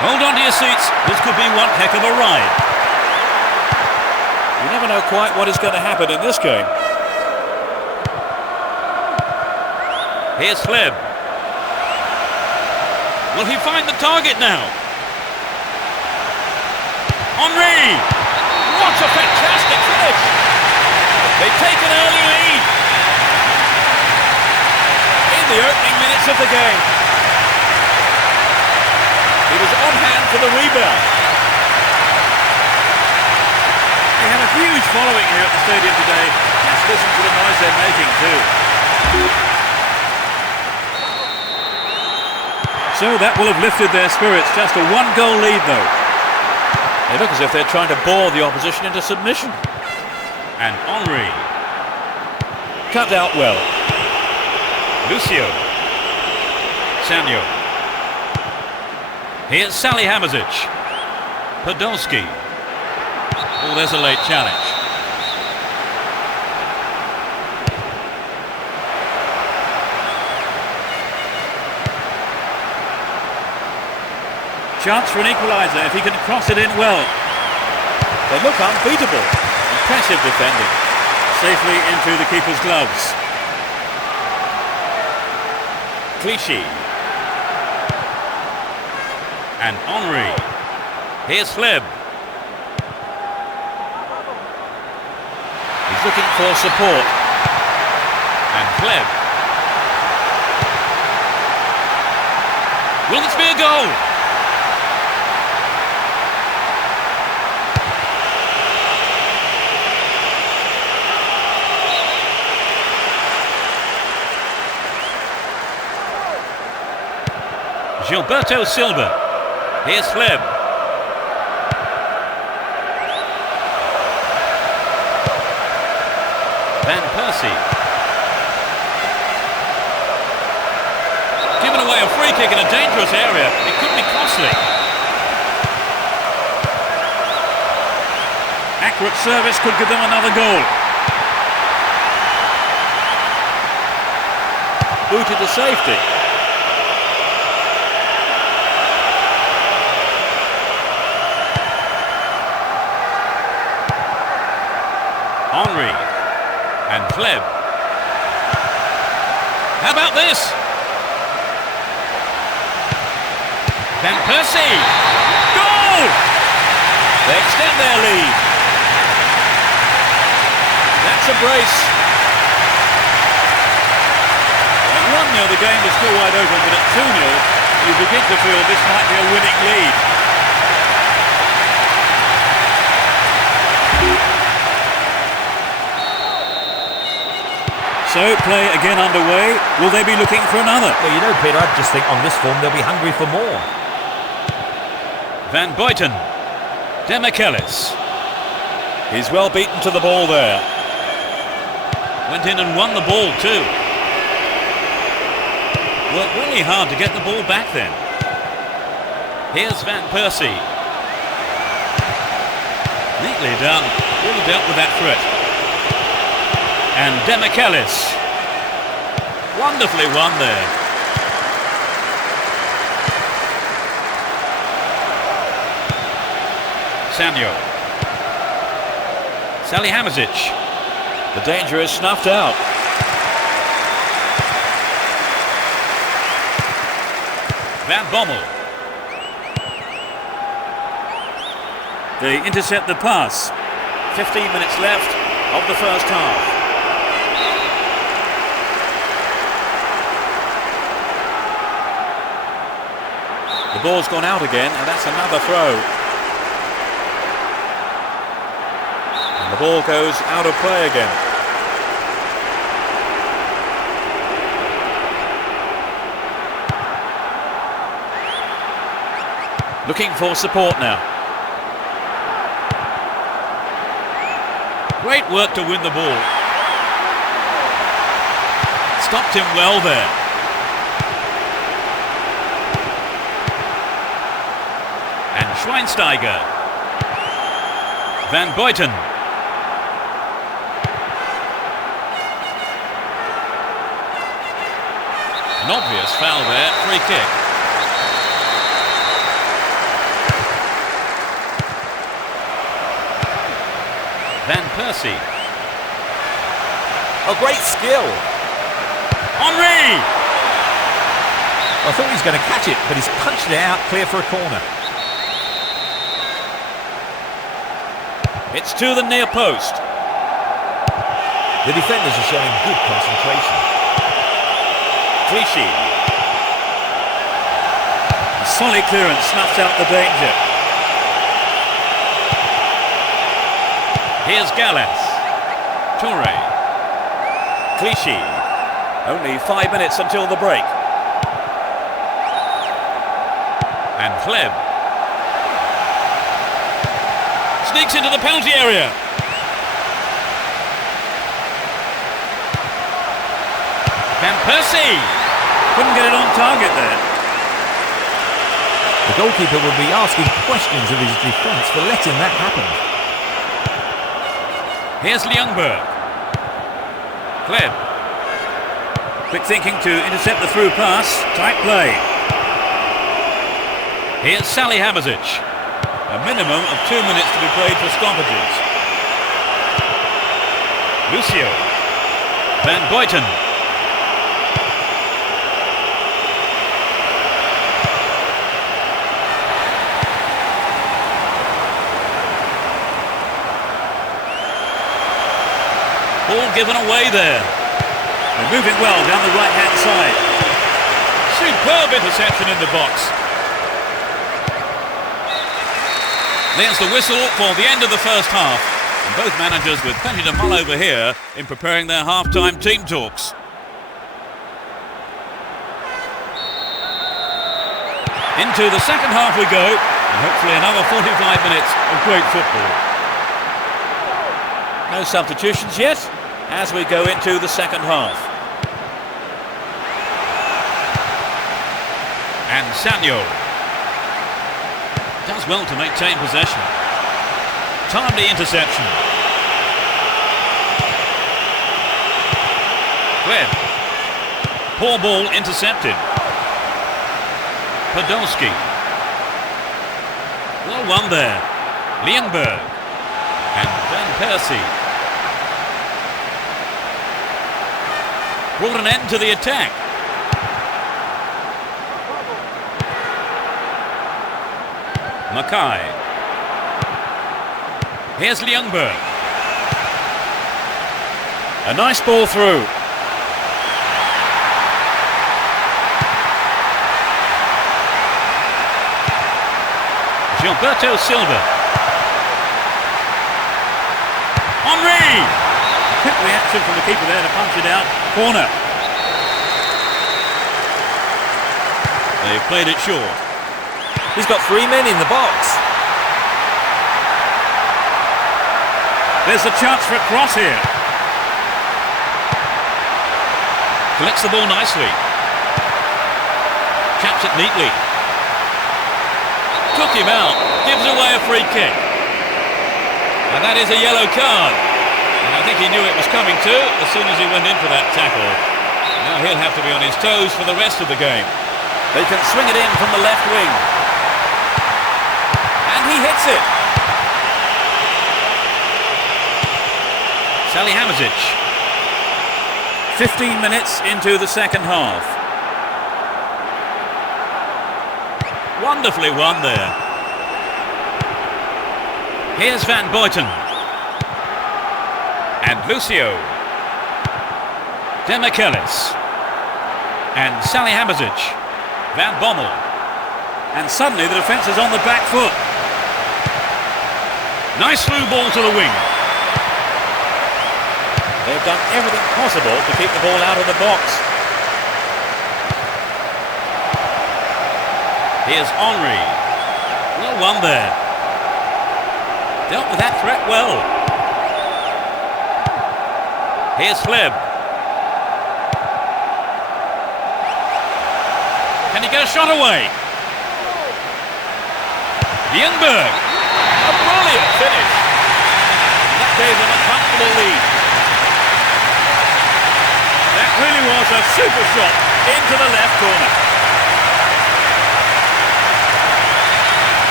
Hold on to your seats. This could be one heck of a ride. You never know quite what is going to happen in this game. Here's Fleb. Will he find the target now? Henry! What a fantastic finish! They take an early lead in the opening minutes of the game. He was on hand for the rebound. They have a huge following here at the stadium today. Just listen to the noise they're making too. So that will have lifted their spirits. Just a one-goal lead though. They look as if they're trying to bore the opposition into submission. And Henry. Cut out well. Lucio. Sanyo. Here's Salihamidzic. Podolski. Oh, there's a late challenge. Chance for an equaliser if he can cross it in well. They look unbeatable. Impressive defending. Safely into the keeper's gloves. Clichy. And Henry. Here's Fleb. He's looking for support. And Fleb. Will this be a goal? Gilberto Silva. Here's Fleb. Van Persie. Given away a free kick in a dangerous area. It could be costly. Accurate service could give them another goal. Booted to safety. Henry and Fleb. How about this? Van Persie. Goal! They extend their lead. That's a brace. At 1-0 the game is still wide open, but at 2-0 you begin to feel this might be a winning lead. So, play again underway. Will they be looking for another? Well, you know, Peter, I just think on this form they'll be hungry for more. Van Buiten. Demichelis. He's well beaten to the ball there. Went in and won the ball too. Worked really hard to get the ball back then. Here's Van Persie. Neatly done. Really dealt with that threat. And Demichelis. Wonderfully won there. Sanyo. Salihamidzic. The danger is snuffed out. Van Bommel. They intercept the pass. 15 minutes left of the first half. The ball's gone out again, and that's another throw. And the ball goes out of play again. Looking for support now. Great work to win the ball. Stopped him well there. Schweinsteiger. Van Buiten. An obvious foul there, free kick. Van Persie. A great skill. Henry! I thought he was going to catch it, but he's punched it out, clear for a corner. It's to the near post. The defenders are showing good concentration. Clichy. A solid clearance snuffs out the danger. Here's Gallas. Toure. Clichy. Only 5 minutes until the break. And Kleb. Sneaks into the penalty area. Van Persie. Couldn't get it on target there. The goalkeeper will be asking questions of his defence for letting that happen. Here's Ljungberg. Kleb. Quick thinking to intercept the through pass. Tight play. Here's Salihamidzic. A minimum of 2 minutes to be played for stoppages. Lucio. Van Buiten. Ball given away there. They're moving well down the right-hand side. Superb interception in the box. There's the whistle for the end of the first half. And both managers with plenty to mull over here in preparing their half-time team talks. Into the second half we go, and hopefully another 45 minutes of great football. No substitutions yet, as we go into the second half. And Sanyo does well to maintain possession. Timely interception. Kleb. Poor ball intercepted. Podolski. Well won there. Ljungberg. And Van Persie. Brought an end to the attack. Mackay. Here's Ljungberg. A nice ball through. Gilberto Silva. Henry! Quick reaction from the keeper there to punch it out. Corner. They've played it short. He's got 3 men in the box. There's a chance for a cross here. Collects the ball nicely. Chaps it neatly. Took him out. Gives away a free kick. And that is a yellow card. And I think he knew it was coming too as soon as he went in for that tackle. Now he'll have to be on his toes for the rest of the game. They can swing it in from the left wing. And he hits it. Salihamidzic. 15 minutes into the second half. Wonderfully won there. Here's Van Buiten. And Lucio. Demichelis. And Salihamidzic. Van Bommel. And suddenly the defence is on the back foot. Nice through ball to the wing. They've done everything possible to keep the ball out of the box. Here's Henry. Well won there. Dealt with that threat well. Here's Kleb. Can he get a shot away? Ljungberg. A brilliant finish. That gave them a comfortable lead. That really was a super shot into the left corner.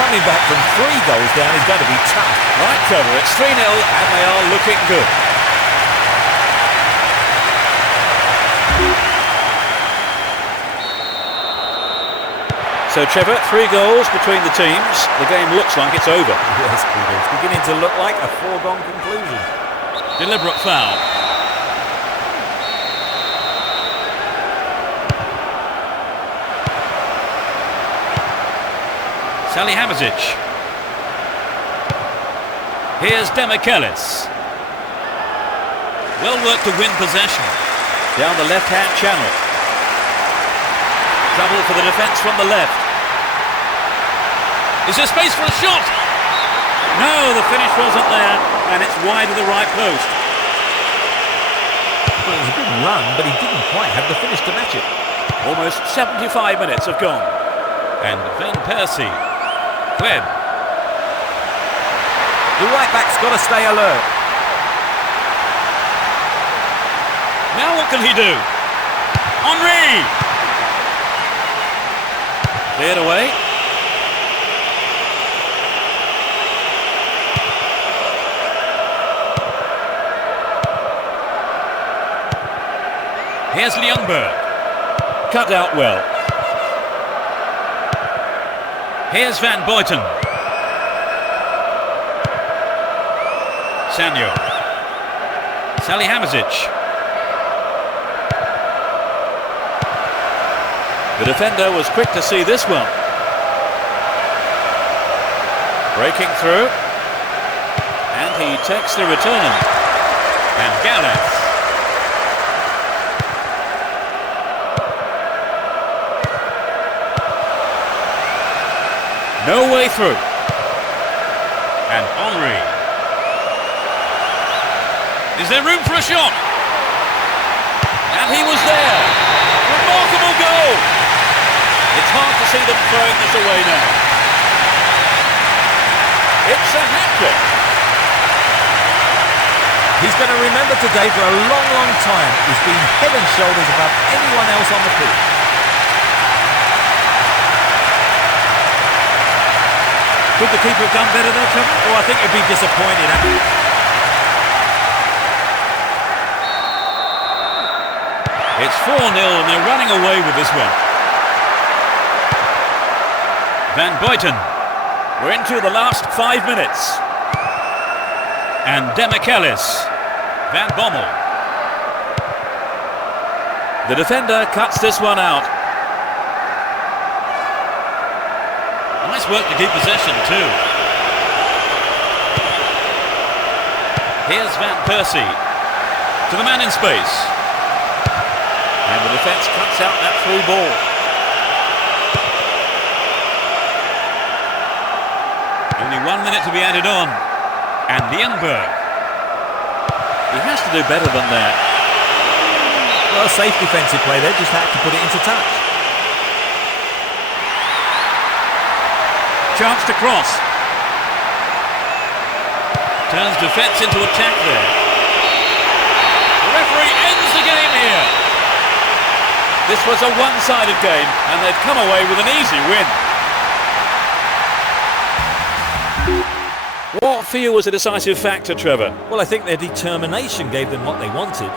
coming back from 3 goals down is going to be tough. Right, Trevor, it's 3-0 and they are looking good. So, Trevor, 3 goals between the teams. The game looks like it's over. Yes, Peter, it's beginning to look like a foregone conclusion. Deliberate foul. Salihamidzic. Here's Demichelis. Well worked to win possession. Down the left-hand channel. Trouble for the defence from the left. Is there space for a shot? No, the finish wasn't there, and it's wide of the right post. Well, it was a good run, but he didn't quite have the finish to match it. Almost 75 minutes have gone. And Van Persie. Webb. The right-back's got to stay alert. Now what can he do? Henry! Cleared away. Here's Ljungberg. Cut out well. Here's Van Buiten. Sanyo. Salihamidzic. The defender was quick to see this one. Breaking through. And he takes the return. And Gallas. No way through. And Henry. Is there room for a shot? And he was there. Remarkable goal. It's hard to see them throwing this away now. It's a hat-trick. He's going to remember today for a long, long time. He's been head and shoulders above anyone else on the pitch. Could the keeper have done better there, Trevor? Oh, I think he'd be disappointed. It's 4-0 and they're running away with this one. Van Buiten. We're into the last 5 minutes. And Demichelis. Van Bommel. The defender cuts this one out. Nice work to keep possession too. Here's Van Persie to the man in space. And the defence cuts out that through ball. Only 1 minute to be added on. And Ljungberg. He has to do better than that. Well, safe defensive play there, just had to put it into touch. Chance to cross. Turns defence into attack there. The referee ends the game here. This was a one-sided game and they've come away with an easy win. What for you was a decisive factor, Trevor? Well, I think their determination gave them what they wanted.